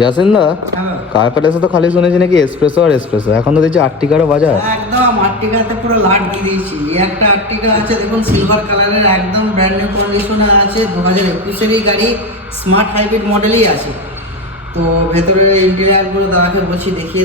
ইয়াসিন দা, কার প্যালেসে তো খালি শুনেছি নাকি এসপ্রেসো আর এসপ্রেসো, এখন তো দেখছি আর্টিকারও বাজার। একদম আর্টিকাতে পুরো লাট দিয়ে দিয়েছি। এই একটা আর্টিকা আছে দেখুন, সিলভার কালারের, একদম ব্র্যান্ড নিউ কন্ডিশনে আছে, 2021-এরই গাড়ি, স্মার্ট হাইব্রিড মডেলই আছে। তো ভেতরে ইন্টেরিয়ারগুলো দাদাকে বলছি দেখিয়ে।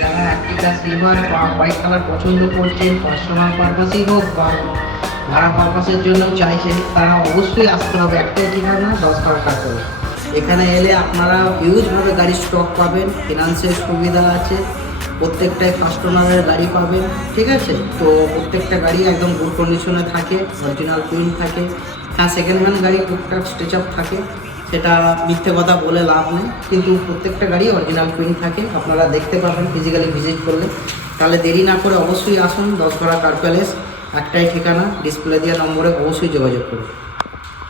যারা আর্টিকা সিলভার বা হোয়াইট কালার পছন্দ করছেন, পার্সোনাল পারপাসেই হোক বা ভাড়া পারপাসের জন্য চাইছেন, তারা অবশ্যই আসতে হবে। একটাই ঠিকানা, 10 টাকা করে। এখানে এলে আপনারা হিউজভাবে গাড়ি স্টক পাবেন, ফিনান্সের সুবিধা আছে, প্রত্যেকটাই কাস্টমারের গাড়ি পাবেন, ঠিক আছে? তো প্রত্যেকটা গাড়ি একদম গুড কন্ডিশনে থাকে, অরিজিনাল প্রিন্ট থাকে। হ্যাঁ, সেকেন্ড হ্যান্ড গাড়ি টুকটাক স্টেচ আপ থাকে, সেটা মিথ্যে কথা বলে লাভ নেই, কিন্তু প্রত্যেকটা গাড়ি অরিজিনাল প্রিন্ট থাকে। আপনারা দেখতে পাবেন ফিজিক্যালি ভিজিট করলে। তাহলে দেরি না করে অবশ্যই আসুন 10 গড়া কার প্যালেস। একটাই ঠিকানা, ডিসপ্লে দেওয়া নম্বরে অবশ্যই যোগাযোগ করুন।